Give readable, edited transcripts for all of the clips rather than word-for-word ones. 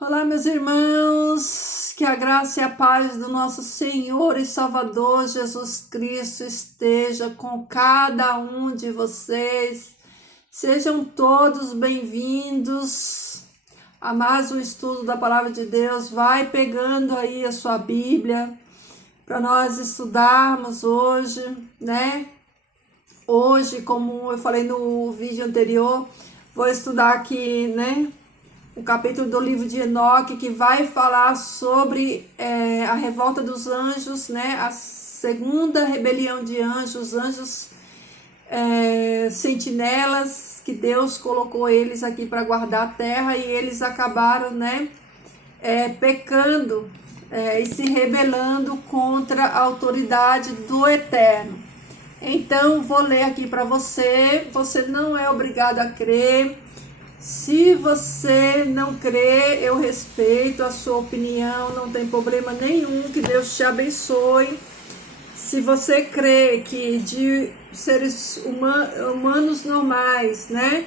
Olá, meus irmãos, que a graça e a paz do nosso Senhor e Salvador Jesus Cristo esteja com cada um de vocês. Sejam todos bem-vindos a mais um estudo da Palavra de Deus. Vai pegando aí a sua Bíblia para nós estudarmos hoje, né? Hoje, como eu falei no vídeo anterior, vou estudar aqui, né? O capítulo do livro de Enoque, que vai falar sobre a revolta dos anjos, né? A segunda rebelião de anjos, anjos sentinelas, que Deus colocou eles aqui para guardar a terra e eles acabaram, né? Pecando e se rebelando contra a autoridade do Eterno. Então, vou ler aqui para você. Você não é obrigado a crer. Se você não crê, eu respeito a sua opinião, não tem problema nenhum, que Deus te abençoe. Se você crê que de seres humanos normais, né?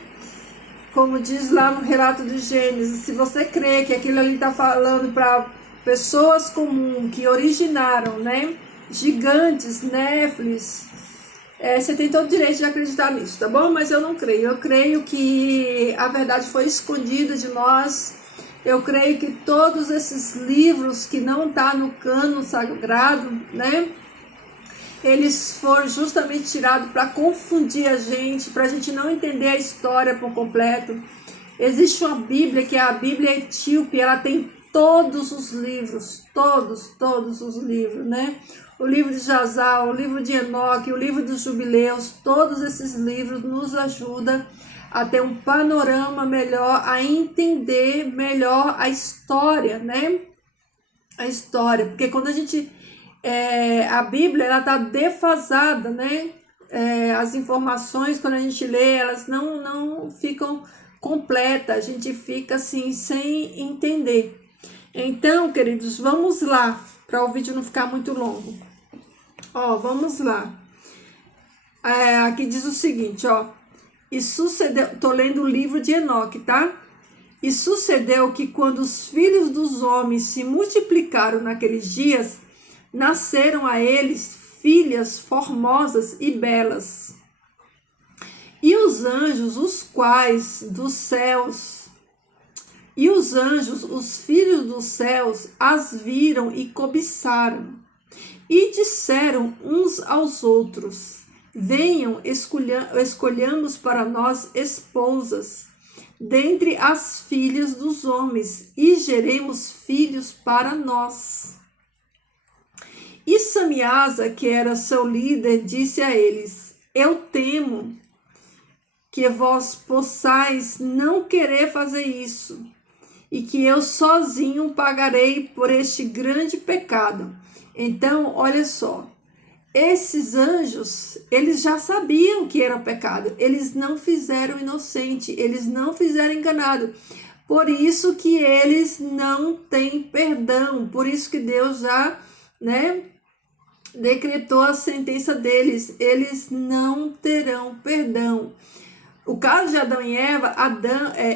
Como diz lá no relato de Gênesis, se você crê que aquilo ali está falando para pessoas comuns que originaram, né? Gigantes, néfilis, você tem todo o direito de acreditar nisso, tá bom? Mas eu não creio. Eu creio que a verdade foi escondida de nós. Eu creio que todos esses livros que não estão no cânon sagrado, né? Eles foram justamente tirados para confundir a gente, para a gente não entender a história por completo. Existe uma Bíblia, que é a Bíblia Etíope, ela tem todos os livros, todos os livros, né? O livro de Jazar, o livro de Enoque, o livro dos Jubileus, todos esses livros nos ajudam a ter um panorama melhor, a entender melhor a história, né? A história, porque quando a gente... a Bíblia, ela está defasada, né? As informações, quando a gente lê, elas não ficam completas, a gente fica assim, sem entender. Então, queridos, vamos lá, para o vídeo não ficar muito longo. Vamos lá. Aqui diz o seguinte, e sucedeu, tô lendo o livro de Enoque, tá? E sucedeu que quando os filhos dos homens se multiplicaram naqueles dias, nasceram a eles filhas formosas e belas. E os anjos, os filhos dos céus, as viram e cobiçaram. E disseram uns aos outros: venham, escolhamos para nós esposas dentre as filhas dos homens, e geremos filhos para nós. E Samiasa, que era seu líder, disse a eles: eu temo que vós possais não querer fazer isso, e que eu sozinho pagarei por este grande pecado. Então, olha só, esses anjos, eles já sabiam que era pecado, eles não fizeram inocente, eles não fizeram enganado, por isso que eles não têm perdão, por isso que Deus já, né, decretou a sentença deles, eles não terão perdão. O caso de Adão e Eva,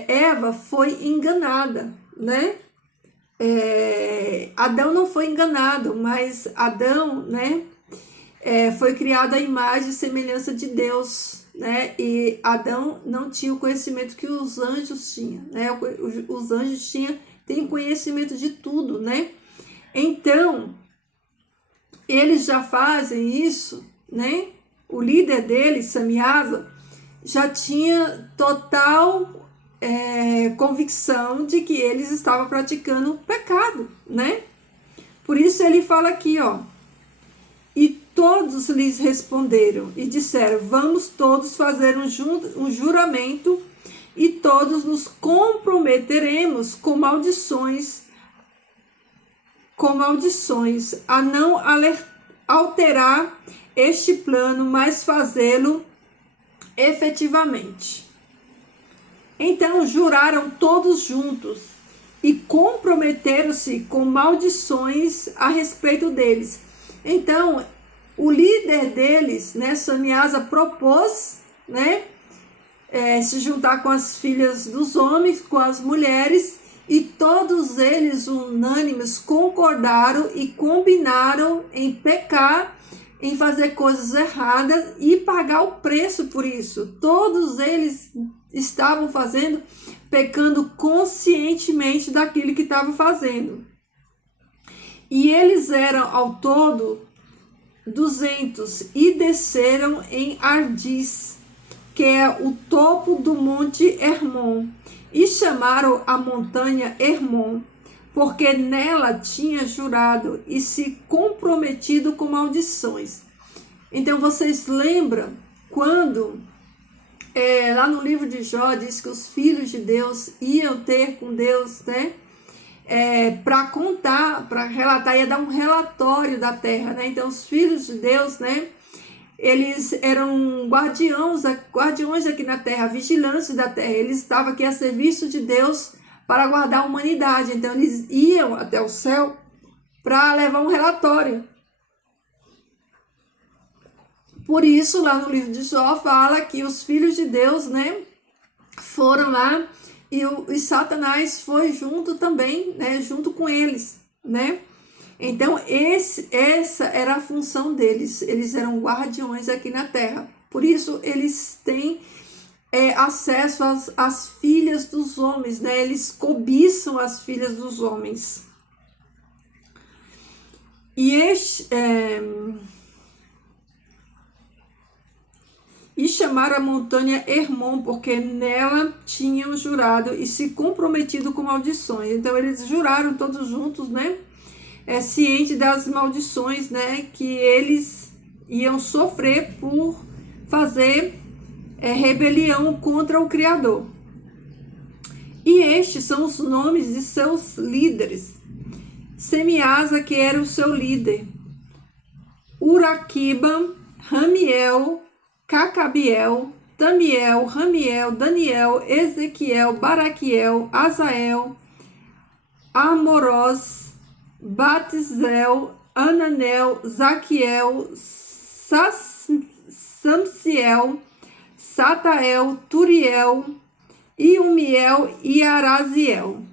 Eva foi enganada, né? Adão não foi enganado, mas Adão, né, foi criado à imagem e semelhança de Deus, né? E Adão não tinha o conhecimento que os anjos tinham, né? Os anjos têm conhecimento de tudo, né? Então, eles já fazem isso, né? O líder deles, Samiasa, já tinha total convicção de que eles estavam praticando pecado, né? Por isso ele fala aqui, e todos lhes responderam e disseram: vamos todos fazer um juramento e todos nos comprometeremos com maldições a não alterar este plano, mas fazê-lo efetivamente. Então juraram todos juntos e comprometeram-se com maldições a respeito deles. Então, o líder deles, né, Samiasa, propôs, né, se juntar com as filhas dos homens, com as mulheres, E todos eles unânimes concordaram e combinaram em pecar, em fazer coisas erradas e pagar o preço por isso. Todos eles estavam pecando conscientemente daquilo que estavam fazendo. E eles eram ao todo 200 e desceram em Ardis, que é o topo do monte Hermon, e chamaram a montanha Hermon, porque nela tinha jurado e se comprometido com maldições. Então vocês lembram quando lá no livro de Jó diz que os filhos de Deus iam ter com Deus, né? Para contar, para relatar, ia dar um relatório da terra, né? Então os filhos de Deus, né? Eles eram guardiões aqui na terra, vigilantes da terra. Eles estavam aqui a serviço de Deus para guardar a humanidade. Então eles iam até o céu para levar um relatório. Por isso, lá no livro de Jó fala que os filhos de Deus, né, foram lá e Satanás foi junto também, né, junto com eles, né? Então, essa era a função deles. Eles eram guardiões aqui na terra. Por isso, eles têm acesso às filhas dos homens, né? Eles cobiçam as filhas dos homens. E chamaram a montanha Hermon, porque nela tinham jurado e se comprometido com maldições. Então, eles juraram todos juntos, né? Ciente das maldições, né, que eles iam sofrer por fazer rebelião contra o Criador. E estes são os nomes de seus líderes. Semiasa, que era o seu líder, Uraquiba, Ramiel, Cacabiel, Tamiel, Ramiel, Daniel, Ezequiel, Baraquiel, Azael, Amorós, Batizel, Ananel, Zaquiel, Samsiel, Satael, Turiel, Iumiel e Araziel.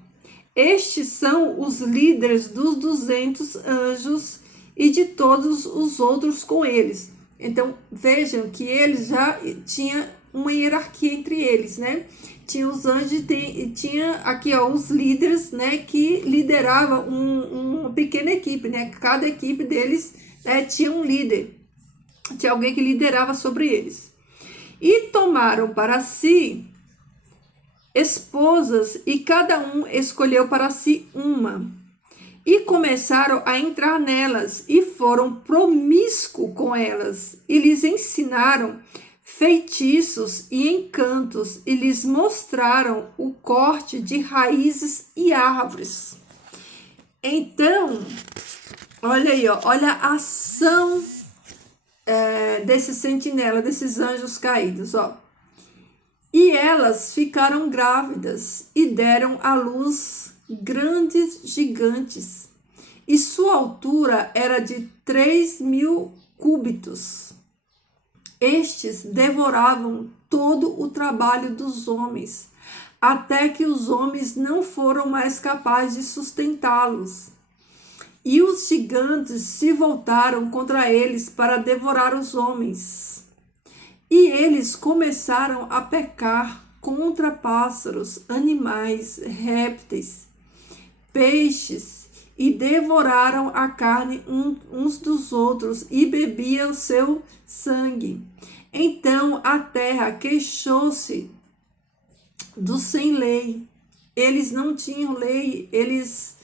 Estes são os líderes dos 200 anjos e de todos os outros com eles. Então, vejam que eles já tinham uma hierarquia entre eles, né? Tinha os anjos e tinha aqui, ó, os líderes, né, que lideravam uma pequena equipe, né? Cada equipe deles, né, tinha um líder, tinha alguém que liderava sobre eles. E tomaram para si esposas e cada um escolheu para si uma. E começaram a entrar nelas e foram promíscuos com elas e lhes ensinaram feitiços e encantos e lhes mostraram o corte de raízes e árvores. Então, olha aí, ó, olha a ação desse sentinela, desses anjos caídos, ó. E elas ficaram grávidas e deram à luz grandes gigantes, e sua altura era de 3.000 cúbitos. Estes devoravam todo o trabalho dos homens, até que os homens não foram mais capazes de sustentá-los. E os gigantes se voltaram contra eles para devorar os homens. E eles começaram a pecar contra pássaros, animais, répteis, peixes, e devoraram a carne uns dos outros e bebiam seu sangue. Então a terra queixou-se dos sem lei. Eles não tinham lei, eles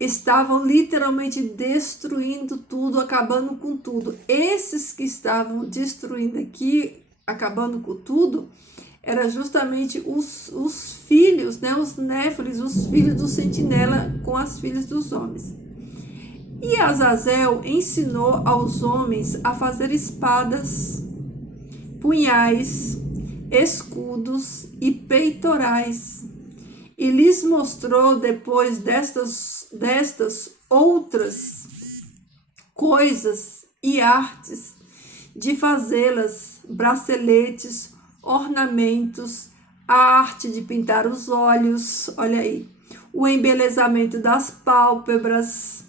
estavam literalmente destruindo tudo, acabando com tudo. Esses que estavam destruindo aqui, acabando com tudo, era justamente os filhos, né, os néfilis, os filhos do sentinela com as filhas dos homens. E Azazel ensinou aos homens a fazer espadas, punhais, escudos e peitorais. E lhes mostrou depois destas outras coisas e artes de fazê-las, braceletes, ornamentos, a arte de pintar os olhos, olha aí, o embelezamento das pálpebras,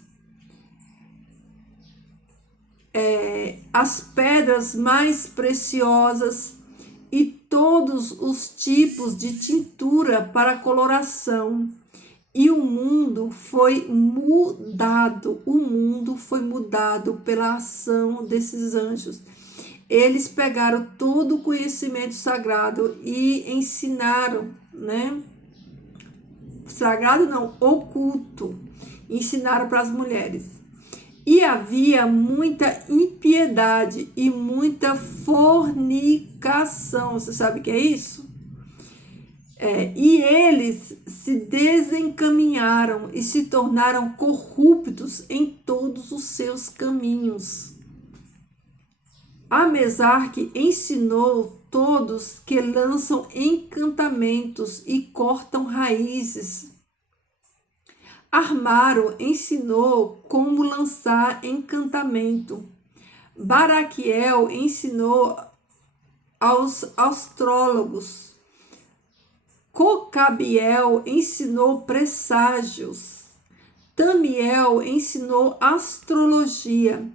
as pedras mais preciosas e todos os tipos de tintura para coloração. E o mundo foi mudado pela ação desses anjos. Eles pegaram todo o conhecimento sagrado e ensinaram, né? Sagrado não, oculto. Ensinaram para as mulheres. E havia muita impiedade e muita fornicação. Você sabe o que é isso? E eles se desencaminharam e se tornaram corruptos em todos os seus caminhos. A Mesarque ensinou todos que lançam encantamentos e cortam raízes. Armaro ensinou como lançar encantamento. Baraquiel ensinou aos astrólogos. Cocabiel ensinou presságios. Tamiel ensinou astrologia.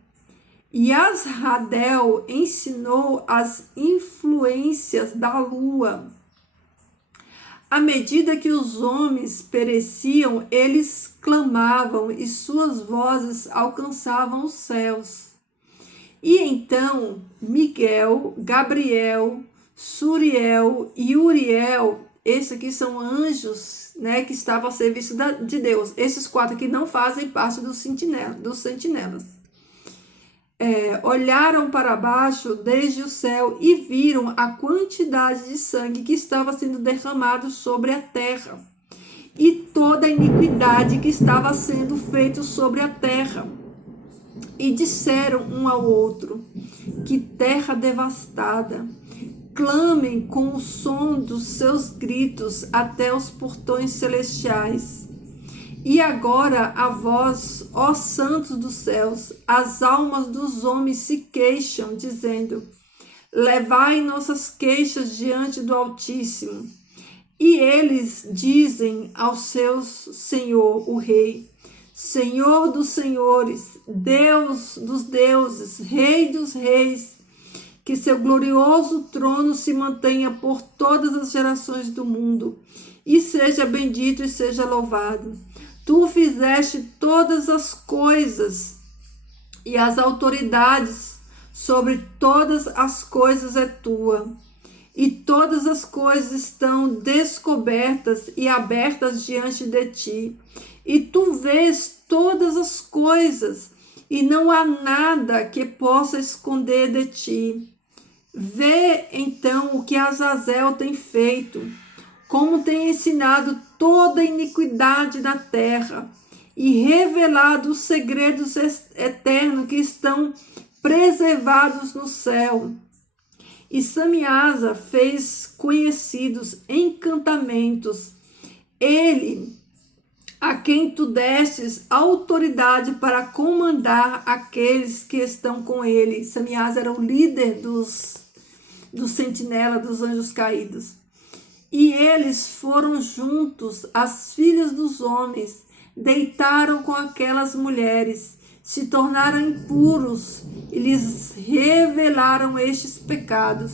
Yasradel ensinou as influências da lua. À medida que os homens pereciam, eles clamavam e suas vozes alcançavam os céus. E então Miguel, Gabriel, Suriel e Uriel, esses aqui são anjos, né, que estavam a serviço de Deus. Esses 4 aqui não fazem parte dos sentinelas. Olharam para baixo desde o céu e viram a quantidade de sangue que estava sendo derramado sobre a terra e toda a iniquidade que estava sendo feita sobre a terra. E disseram um ao outro: que terra devastada! Clamem com o som dos seus gritos até os portões celestiais. E agora a vós, ó santos dos céus, as almas dos homens se queixam, dizendo: levai nossas queixas diante do Altíssimo. E eles dizem ao seu Senhor, o Rei: Senhor dos senhores, Deus dos deuses, Rei dos reis, que seu glorioso trono se mantenha por todas as gerações do mundo, e seja bendito e seja louvado. Tu fizeste todas as coisas, e as autoridades sobre todas as coisas é tua. E todas as coisas estão descobertas e abertas diante de ti. E tu vês todas as coisas, e não há nada que possa esconder de ti. Vê então o que Azazel tem feito, como tem ensinado toda a iniquidade da terra e revelado os segredos eternos que estão preservados no céu. E Samiasa fez conhecidos encantamentos, ele a quem tu destes autoridade para comandar aqueles que estão com ele. Samiasa era o líder dos sentinelas, dos anjos caídos. E eles foram juntos, as filhas dos homens, deitaram com aquelas mulheres, se tornaram impuros e lhes revelaram estes pecados.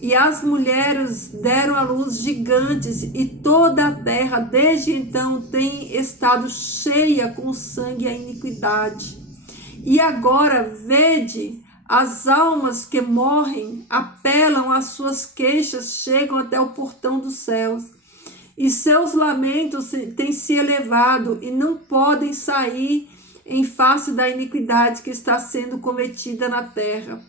E as mulheres deram à luz gigantes, e toda a terra desde então tem estado cheia com sangue e a iniquidade. E agora vede, as almas que morrem apelam, às suas queixas chegam até o portão dos céus, e seus lamentos têm se elevado e não podem sair em face da iniquidade que está sendo cometida na terra.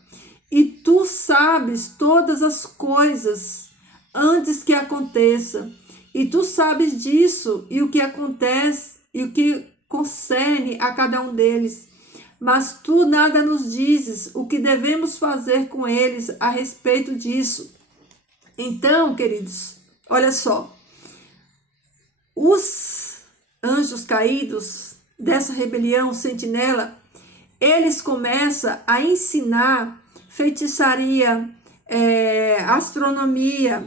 E tu sabes todas as coisas antes que aconteça, e tu sabes disso e o que acontece e o que concerne a cada um deles. Mas tu nada nos dizes o que devemos fazer com eles a respeito disso. Então, queridos, olha só, os anjos caídos dessa rebelião sentinela, eles começam a ensinar feitiçaria, astronomia,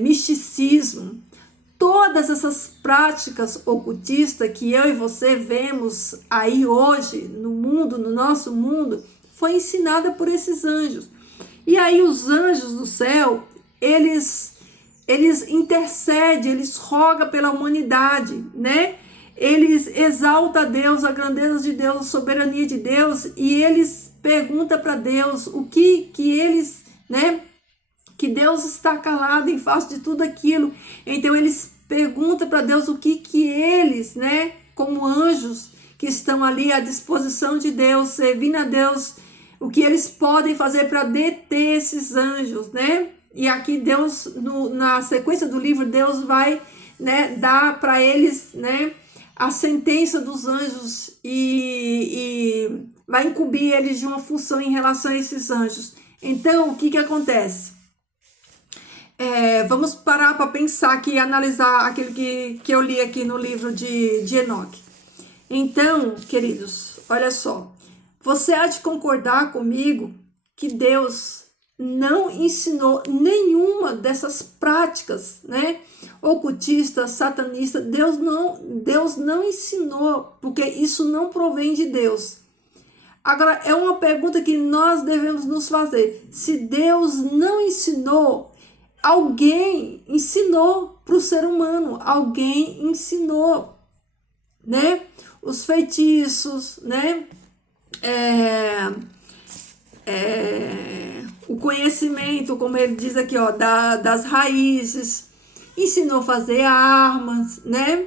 misticismo, todas essas práticas ocultistas que eu e você vemos aí hoje no mundo, no nosso mundo, foi ensinada por esses anjos. E aí os anjos do céu, eles intercedem, eles rogam pela humanidade, né? Eles exaltam a Deus, a grandeza de Deus, a soberania de Deus, e eles perguntam para Deus o que eles, né? Que Deus está calado em face de tudo aquilo. Então eles perguntam para Deus o que eles, né, como anjos que estão ali à disposição de Deus, servindo a Deus, o que eles podem fazer para deter esses anjos, né? E aqui Deus, na sequência do livro, Deus vai, né, dar para eles, né, a sentença dos anjos e vai incumbir eles de uma função em relação a esses anjos. Então, o que acontece? Vamos parar para pensar aqui e analisar aquilo que eu li aqui no livro de Enoque. Então, queridos, olha só. Você há de concordar comigo que Deus não ensinou nenhuma dessas práticas, né? Ocultistas, satanistas. Deus não ensinou, porque isso não provém de Deus. Agora, é uma pergunta que nós devemos nos fazer. Se Deus não ensinou, alguém ensinou para o ser humano, alguém ensinou, né? Os feitiços, né? O conhecimento, como ele diz aqui, ó, das raízes, ensinou a fazer armas, né?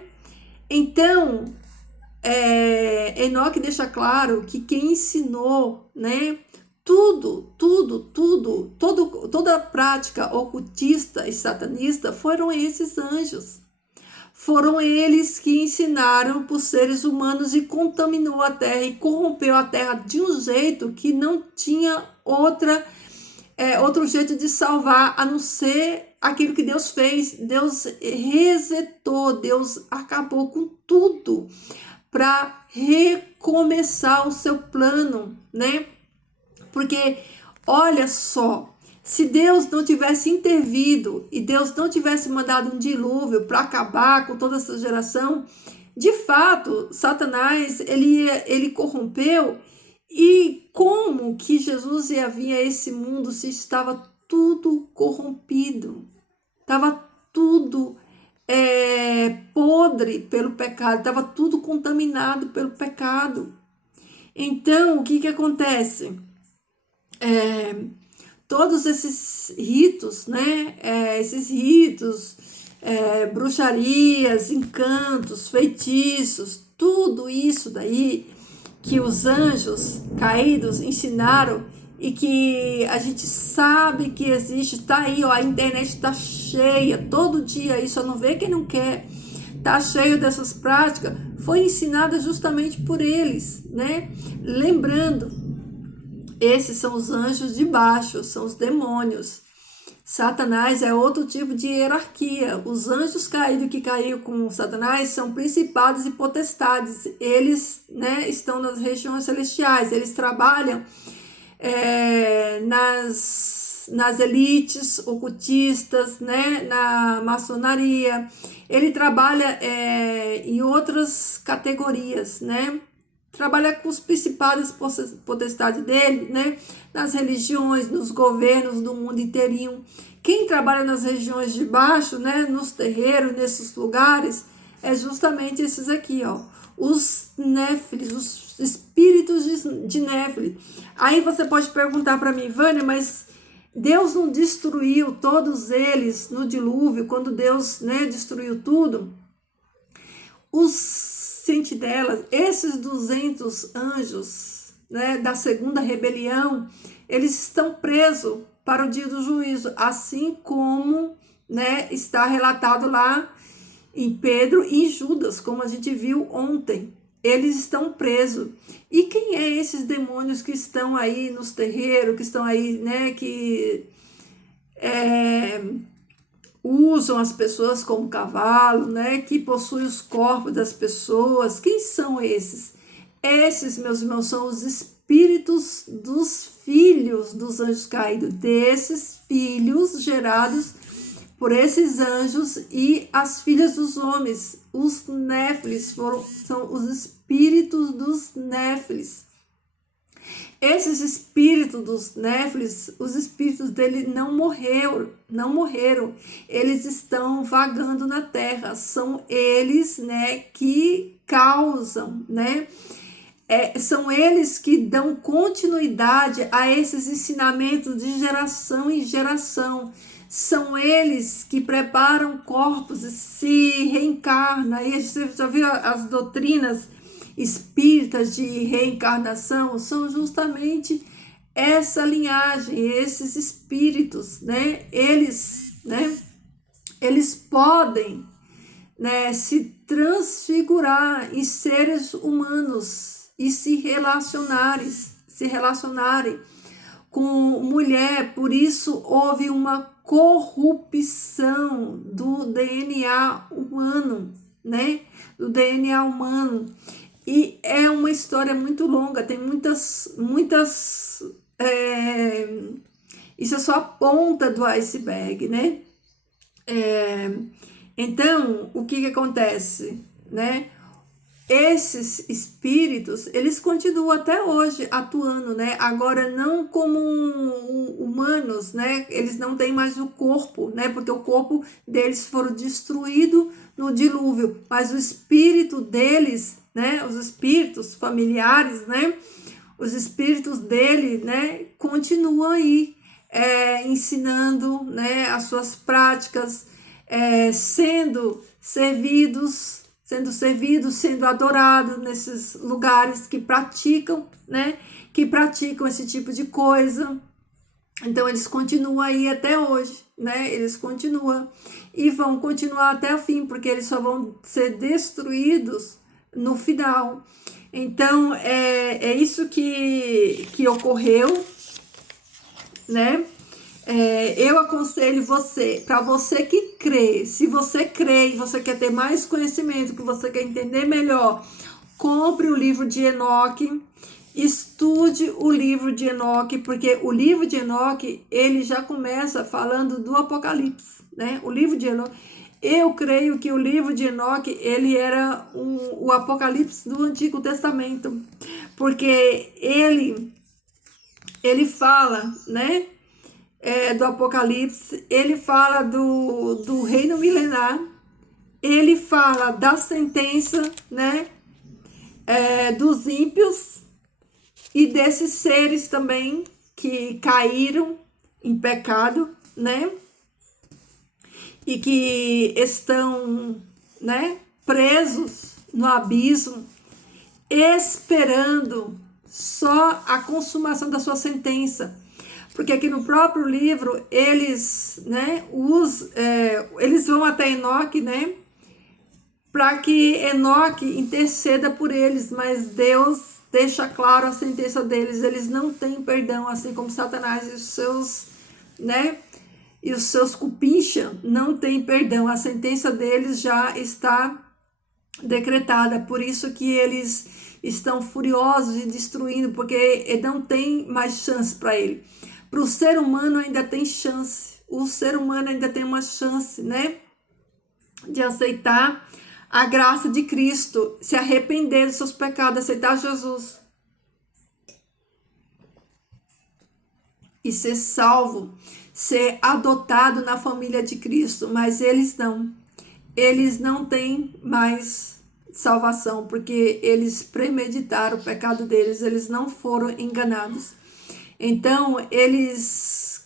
Então, Enoque deixa claro que quem ensinou, né? Toda a prática ocultista e satanista foram esses anjos. Foram eles que ensinaram para os seres humanos e contaminou a terra e corrompeu a terra de um jeito que não tinha outro jeito de salvar a não ser aquilo que Deus fez. Deus resetou, Deus acabou com tudo para recomeçar o seu plano, né? Porque, olha só, se Deus não tivesse intervido e Deus não tivesse mandado um dilúvio para acabar com toda essa geração, de fato, Satanás, ele corrompeu. E como que Jesus ia vir a esse mundo se estava tudo corrompido? Estava tudo podre pelo pecado, estava tudo contaminado pelo pecado. Então, o que acontece? Todos esses ritos, né? Esses ritos, bruxarias, encantos, feitiços, tudo isso daí que os anjos caídos ensinaram e que a gente sabe que existe, tá aí, ó, a internet tá cheia, todo dia aí, só não vê quem não quer, tá cheio dessas práticas, foi ensinada justamente por eles, né? Lembrando, esses são os anjos de baixo, são os demônios. Satanás é outro tipo de hierarquia. Os anjos caídos que caíram com Satanás são principados e potestades. Eles, né, estão nas regiões celestiais. Eles trabalham nas elites ocultistas, né, na maçonaria. Ele trabalha em outras categorias, né? Trabalha com os principados potestades dele, né? Nas religiões, nos governos do mundo inteirinho. Quem trabalha nas regiões de baixo, né? Nos terreiros, nesses lugares, é justamente esses aqui, ó. Os néfilis, os espíritos de néfilis. Aí você pode perguntar para mim, Vânia, mas Deus não destruiu todos eles no dilúvio, quando Deus, né, destruiu tudo? Os sentinelas, esses 200 anjos, né, da segunda rebelião, eles estão presos para o dia do juízo, assim como, né, está relatado lá em Pedro e em Judas, como a gente viu ontem. Eles estão presos. E quem é esses demônios que estão aí nos terreiros, que estão aí, né, que usam as pessoas como cavalo, né, que possuem os corpos das pessoas? Quem são esses? Esses, meus irmãos, são os espíritos dos filhos dos anjos caídos, desses filhos gerados por esses anjos e as filhas dos homens. Os néfilis são os espíritos dos néfilis. Esses espíritos dos néfilis, os espíritos dele não morreram. Eles estão vagando na terra. São eles, né, que causam, né? São eles que dão continuidade a esses ensinamentos de geração em geração. São eles que preparam corpos e se reencarnam. Aí você já viu as doutrinas espíritas de reencarnação? São justamente essa linhagem, esses espíritos, né? Eles podem, né, se transfigurar em seres humanos e se relacionarem com mulher. Por isso houve uma corrupção do DNA humano, né? Do DNA humano. E é uma história muito longa, tem muitas. Isso é só a ponta do iceberg, né? Então, o que acontece, né? Esses espíritos, eles continuam até hoje atuando, né? Agora não como humanos, né? Eles não têm mais o corpo, né? Porque o corpo deles foram destruído no dilúvio, mas o espírito deles, né? Os espíritos familiares, né? Os espíritos dele, né? Continuam aí ensinando, né? As suas práticas, sendo servidos, sendo adorados nesses lugares que praticam, né? Que praticam esse tipo de coisa. Então eles continuam aí até hoje, né? Eles continuam e vão continuar até o fim, porque eles só vão ser destruídos no final. Então é isso que ocorreu, né? Eu aconselho você, para você que crê, se você crê e você quer ter mais conhecimento, que você quer entender melhor, compre o livro de Enoque, estude o livro de Enoque, porque o livro de Enoque, ele já começa falando do Apocalipse, né? O livro de Enoque, eu creio que o livro de Enoque, ele era o Apocalipse do Antigo Testamento, porque ele fala, né? Do Apocalipse, ele fala do reino milenar, ele fala da sentença, né, dos ímpios e desses seres também que caíram em pecado, né, e que estão, né, presos no abismo, esperando só a consumação da sua sentença. Porque aqui no próprio livro, eles, né, eles vão até Enoque, né, para que Enoque interceda por eles, mas Deus deixa claro a sentença deles, eles não têm perdão, assim como Satanás e os seus, né, e os seus cupincha não têm perdão, a sentença deles já está decretada, por isso que eles estão furiosos e destruindo, porque não tem mais chance para ele. Para o ser humano ainda tem chance, o ser humano ainda tem uma chance, né, de aceitar a graça de Cristo, se arrepender dos seus pecados, aceitar Jesus e ser salvo, ser adotado na família de Cristo, mas eles não têm mais salvação, porque eles premeditaram o pecado deles, eles não foram enganados. Então, eles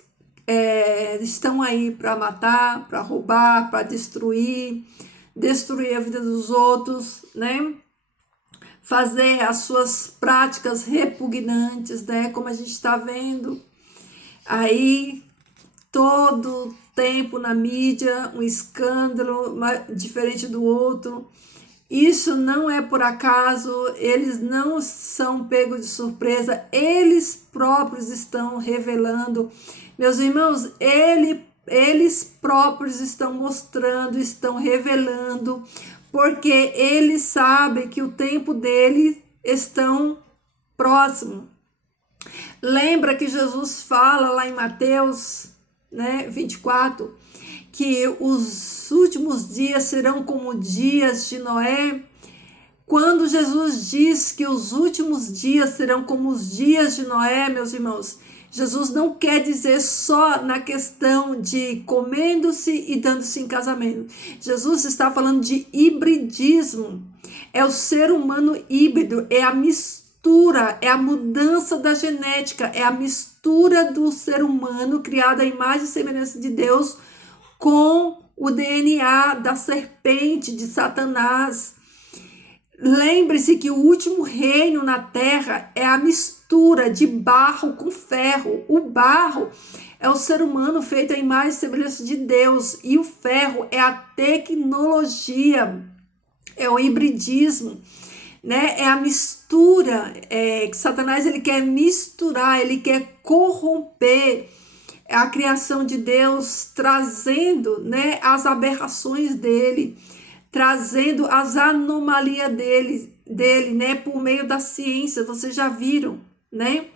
estão aí para matar, para roubar, para destruir a vida dos outros, né? Fazer as suas práticas repugnantes, né? Como a gente está vendo aí todo tempo na mídia, um escândalo diferente do outro. Isso não é por acaso, eles não são pegos de surpresa, eles próprios estão revelando. Meus irmãos, eles próprios estão mostrando, estão revelando, porque eles sabem que o tempo deles estão próximo. Lembra que Jesus fala lá em Mateus, né, 24, que os últimos dias serão como dias de Noé. Quando Jesus diz que os últimos dias serão como os dias de Noé, meus irmãos, Jesus não quer dizer só na questão de comendo-se e dando-se em casamento. Jesus está falando de hibridismo. É o ser humano híbrido, é a mistura, é a mudança da genética, é a mistura do ser humano criado à imagem e semelhança de Deus com o DNA da serpente, de Satanás. Lembre-se que o último reino na terra é a mistura de barro com ferro. O barro é o ser humano feito à imagem e semelhança de Deus, e o ferro é a tecnologia, é o hibridismo, né? É a mistura, que Satanás ele quer misturar, ele quer corromper a criação de Deus, trazendo, né, as aberrações dele, trazendo as anomalias dele, né, por meio da ciência. Vocês já viram, né,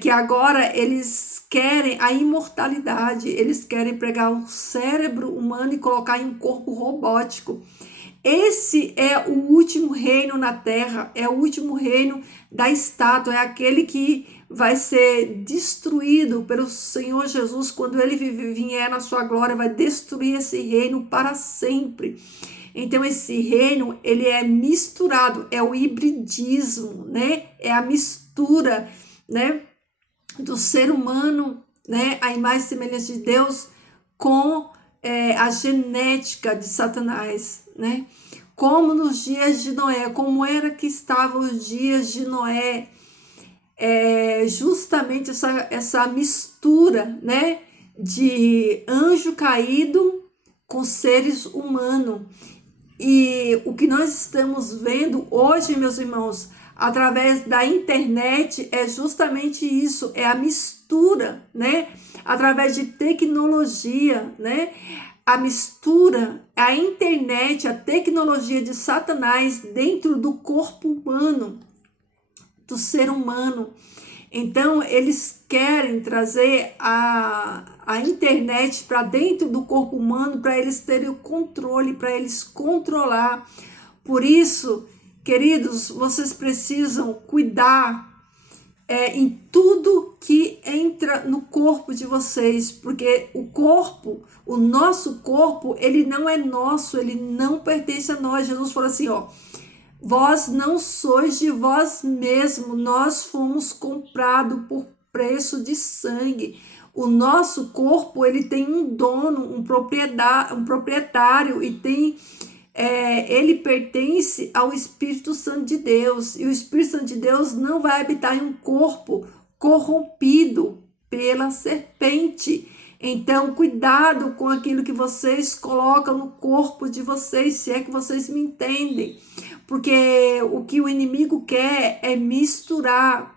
que agora eles querem a imortalidade, eles querem pegar um cérebro humano e colocar em um corpo robótico. Esse é o último reino na terra, é o último reino da estátua, é aquele que vai ser destruído pelo Senhor Jesus quando ele vier na sua glória, vai destruir esse reino para sempre. Então esse reino, ele é misturado, é o hibridismo, né? É a mistura, né, do ser humano, né, a imagem e semelhança de Deus com a genética de Satanás, né? Como nos dias de Noé, como era que estavam os dias de Noé, justamente essa mistura, né, de anjo caído com seres humanos. E o que nós estamos vendo hoje, meus irmãos, através da internet, é justamente isso, é a mistura, né? Através de tecnologia, né? A mistura, a internet, a tecnologia de Satanás dentro do corpo humano, do ser humano. Então, eles querem trazer a internet para dentro do corpo humano, para eles terem o controle, para eles controlar. Por isso, queridos, vocês precisam cuidar em tudo que entra no corpo de vocês, porque o corpo, o nosso corpo, ele não é nosso, ele não pertence a nós. Jesus falou assim, ó: vós não sois de vós mesmo, nós fomos comprados por preço de sangue. O nosso corpo, ele tem um dono, um proprietário, e ele pertence ao Espírito Santo de Deus. E o Espírito Santo de Deus não vai habitar em um corpo corrompido pela serpente. Então, cuidado com aquilo que vocês colocam no corpo de vocês, se é que vocês me entendem. Porque o que o inimigo quer é misturar,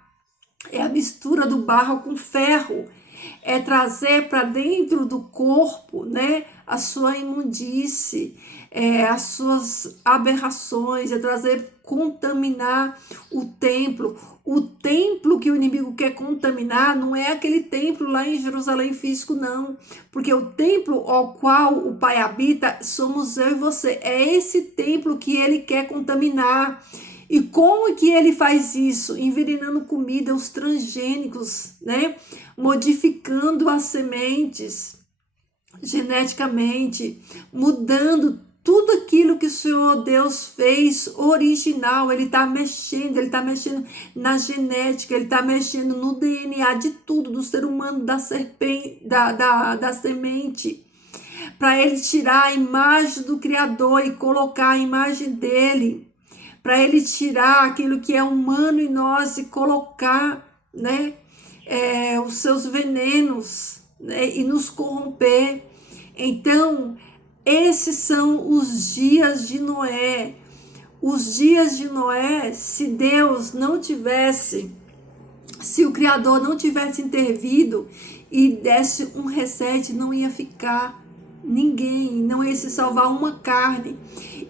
é a mistura do barro com ferro, é trazer para dentro do corpo, né, a sua imundície, as suas aberrações, é contaminar o templo. O templo que o inimigo quer contaminar não é aquele templo lá em Jerusalém físico, não. Porque o templo ao qual o Pai habita somos eu e você. É esse templo que ele quer contaminar. E como que ele faz isso? Envenenando comida, os transgênicos, né? Modificando as sementes geneticamente, mudando tudo aquilo que o Senhor Deus fez original. Ele está mexendo na genética, ele está mexendo no DNA de tudo, do ser humano, da serpente, da semente, para ele tirar a imagem do Criador e colocar a imagem dele, para ele tirar aquilo que é humano em nós e colocar, né, os seus venenos, né, e nos corromper. Então, esses são os dias de Noé. Os dias de Noé, se Deus não tivesse, se o Criador não tivesse intervido e desse um reset, não ia ficar ninguém, não ia se salvar uma carne.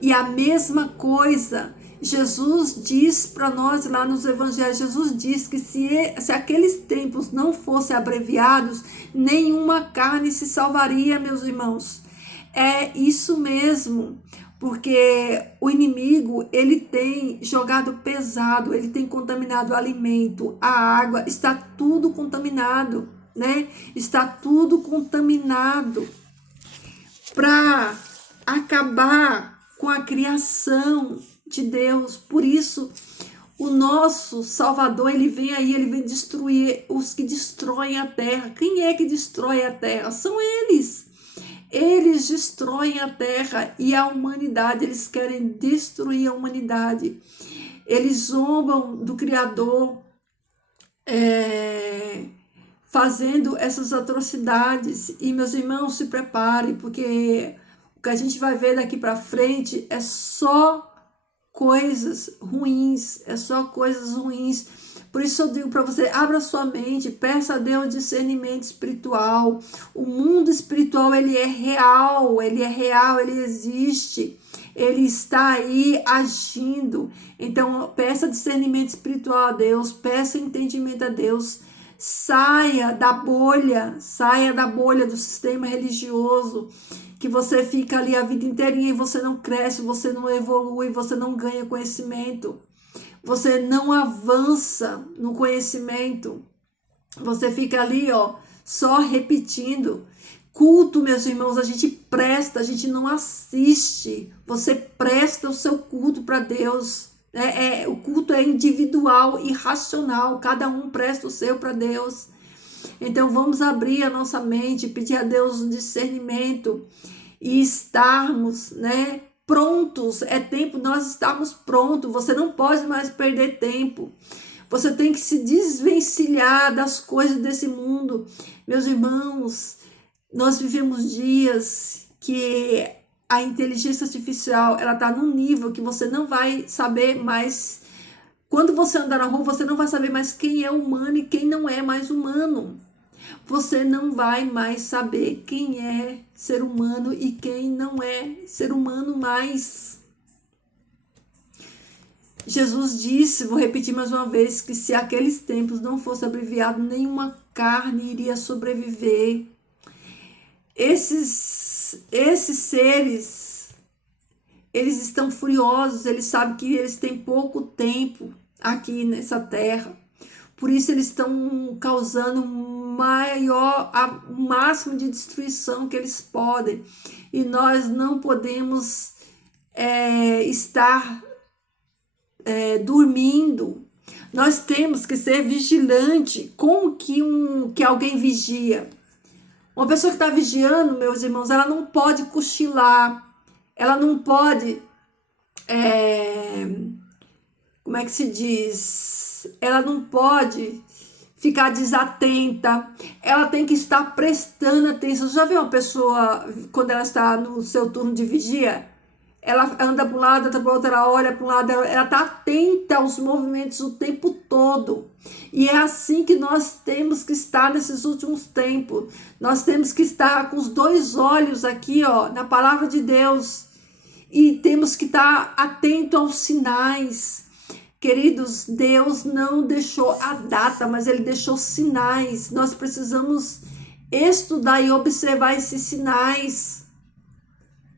E a mesma coisa Jesus diz para nós lá nos evangelhos, Jesus diz que se aqueles tempos não fossem abreviados, nenhuma carne se salvaria, meus irmãos. É isso mesmo, porque o inimigo, ele tem jogado pesado, ele tem contaminado o alimento, a água, está tudo contaminado, né? Está tudo contaminado para acabar com a criação de Deus. Por isso, o nosso Salvador, ele vem aí, ele vem destruir os que destroem a terra. Quem é que destrói a terra? São eles. Eles destroem a terra e a humanidade, eles querem destruir a humanidade. Eles zombam do Criador, fazendo essas atrocidades. E, meus irmãos, se preparem, porque o que a gente vai ver daqui para frente é só coisas ruins, é só coisas ruins. Por isso eu digo para você, abra sua mente, peça a Deus discernimento espiritual. O mundo espiritual, ele é real, ele existe, ele está aí agindo. Então, peça discernimento espiritual a Deus, peça entendimento a Deus. Saia da bolha do sistema religioso, que você fica ali a vida inteirinha e você não cresce, você não evolui, você não ganha conhecimento, você não avança no conhecimento, você fica ali, só repetindo. Culto, meus irmãos, a gente presta, a gente não assiste, você presta o seu culto para Deus. O culto é individual e racional, cada um presta o seu para Deus. Então vamos abrir a nossa mente, pedir a Deus um discernimento e estarmos, prontos. É tempo de nós estarmos prontos. Você não pode mais perder tempo. Você tem que se desvencilhar das coisas desse mundo. Meus irmãos, nós vivemos dias que a inteligência artificial, ela está num nível que você não vai saber mais. Quando você andar na rua, você não vai saber mais quem é humano e quem não é mais humano. Você não vai mais saber quem é ser humano e quem não é ser humano mais. Jesus disse, vou repetir mais uma vez, que se aqueles tempos não fossem abreviados, nenhuma carne iria sobreviver. Esses seres, eles estão furiosos, eles sabem que eles têm pouco tempo aqui nessa terra. Por isso eles estão causando o máximo de destruição que eles podem. E nós não podemos estar dormindo. Nós temos que ser vigilante. Como que alguém vigia? Uma pessoa que está vigiando, meus irmãos, ela não pode cochilar, ela não pode, como é que se diz? Ela não pode ficar desatenta, ela tem que estar prestando atenção. Você já viu uma pessoa, quando ela está no seu turno de vigia? Ela anda para um lado, anda para o outro, ela olha para um lado, ela está atenta aos movimentos o tempo todo. E é assim que nós temos que estar nesses últimos tempos. Nós temos que estar com os dois olhos aqui, na palavra de Deus. E temos que estar atento aos sinais. Queridos, Deus não deixou a data, mas Ele deixou sinais. Nós precisamos estudar e observar esses sinais,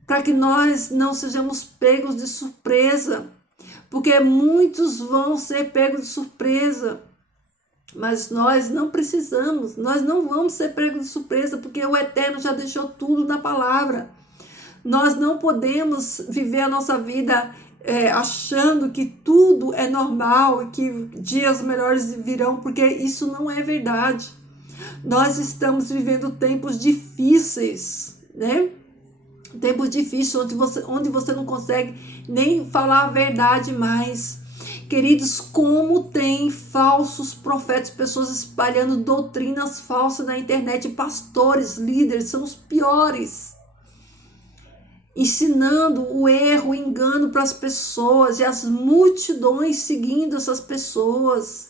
para que nós não sejamos pegos de surpresa, porque muitos vão ser pegos de surpresa, mas nós não precisamos, nós não vamos ser pegos de surpresa, porque o Eterno já deixou tudo na palavra. Nós não podemos viver a nossa vida achando que tudo é normal, que dias melhores virão, porque isso não é verdade. Nós estamos vivendo tempos difíceis, Tempos difíceis, onde você não consegue nem falar a verdade mais. Queridos, como tem falsos profetas, pessoas espalhando doutrinas falsas na internet, pastores, líderes, são os piores. Ensinando o erro, o engano para as pessoas e as multidões seguindo essas pessoas.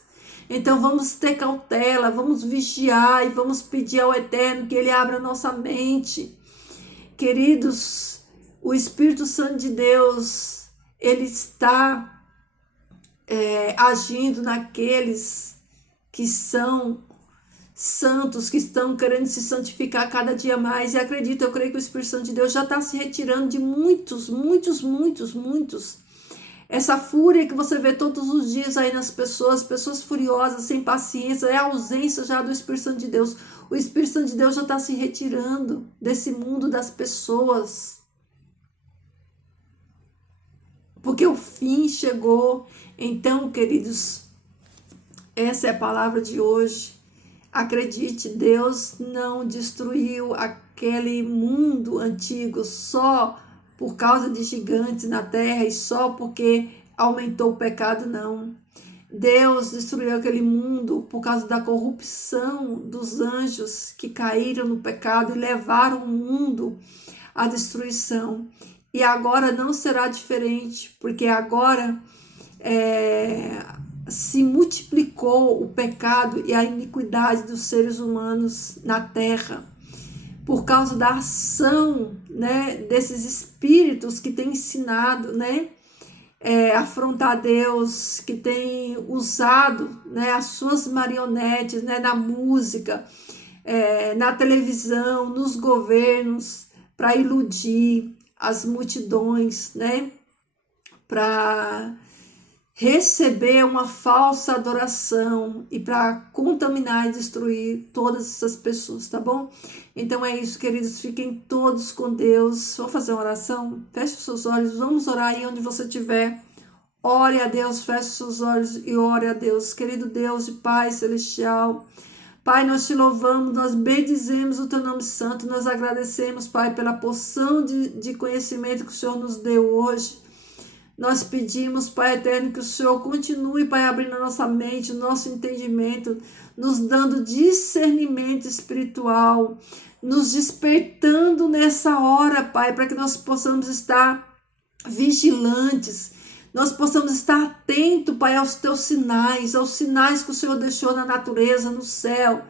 Então vamos ter cautela, vamos vigiar e vamos pedir ao Eterno que Ele abra a nossa mente. Queridos, o Espírito Santo de Deus, ele está agindo naqueles que são santos, que estão querendo se santificar cada dia mais. E acredito, eu creio que o Espírito Santo de Deus já está se retirando de muitos, muitos, muitos, muitos. Essa fúria que você vê todos os dias aí nas pessoas, pessoas furiosas, sem paciência, é a ausência já do Espírito Santo de Deus. O Espírito Santo de Deus já está se retirando desse mundo das pessoas. Porque o fim chegou. Então, queridos, essa é a palavra de hoje. Acredite, Deus não destruiu aquele mundo antigo só por causa de gigantes na terra e só porque aumentou o pecado, não. Deus destruiu aquele mundo por causa da corrupção dos anjos que caíram no pecado e levaram o mundo à destruição. E agora não será diferente, porque agora se multiplicou o pecado e a iniquidade dos seres humanos na terra, por causa da ação, né, desses espíritos que têm ensinado, né, afrontar Deus, que têm usado, né, as suas marionetes, né, na música, na televisão, nos governos, para iludir as multidões, né, para receber uma falsa adoração e para contaminar e destruir todas essas pessoas, tá bom? Então é isso, queridos, fiquem todos com Deus. Vamos fazer uma oração? Feche os seus olhos, vamos orar aí onde você estiver. Ore a Deus, feche os seus olhos e ore a Deus. Querido Deus de Pai Celestial, Pai, nós te louvamos, nós bendizemos o teu nome santo, nós agradecemos, Pai, pela porção de conhecimento que o Senhor nos deu hoje. Nós pedimos, Pai eterno, que o Senhor continue, Pai, abrindo a nossa mente, o nosso entendimento, nos dando discernimento espiritual, nos despertando nessa hora, Pai, para que nós possamos estar vigilantes, nós possamos estar atentos, Pai, aos teus sinais, aos sinais que o Senhor deixou na natureza, no céu,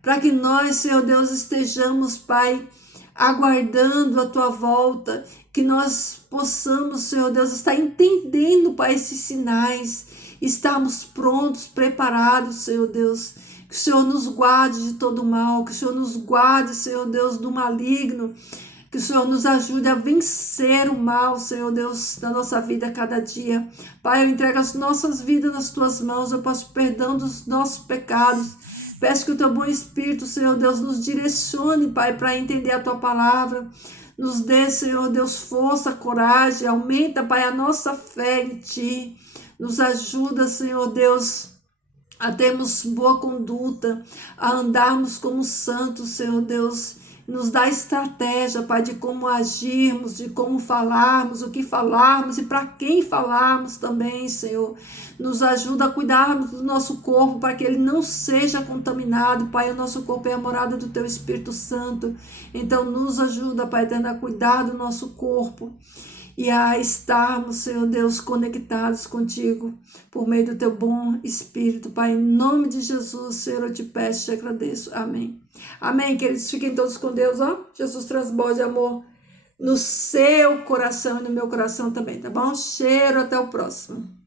para que nós, Senhor Deus, estejamos, Pai, aguardando a tua volta, que nós possamos, Senhor Deus, estar entendendo, Pai, esses sinais, estarmos prontos, preparados, Senhor Deus, que o Senhor nos guarde de todo mal, que o Senhor nos guarde, Senhor Deus, do maligno, que o Senhor nos ajude a vencer o mal, Senhor Deus, na nossa vida a cada dia. Pai, eu entrego as nossas vidas nas tuas mãos, eu peço perdão dos nossos pecados. Peço que o teu bom Espírito, Senhor Deus, nos direcione, Pai, para entender a tua palavra. Nos dê, Senhor Deus, força, coragem, aumenta, Pai, a nossa fé em ti. Nos ajuda, Senhor Deus, a termos boa conduta, a andarmos como santos, Senhor Deus. Nos dá estratégia, Pai, de como agirmos, de como falarmos, o que falarmos e para quem falarmos também, Senhor. Nos ajuda a cuidarmos do nosso corpo para que ele não seja contaminado, Pai. O nosso corpo é a morada do Teu Espírito Santo. Então, nos ajuda, Pai, a cuidar do nosso corpo e a estarmos, Senhor Deus, conectados contigo por meio do Teu bom Espírito, Pai. Em nome de Jesus, Senhor, eu te peço e te agradeço. Amém. Amém, queridos. Fiquem todos com Deus, ó. Jesus transborde amor no seu coração e no meu coração também, tá bom? Cheiro, até o próximo.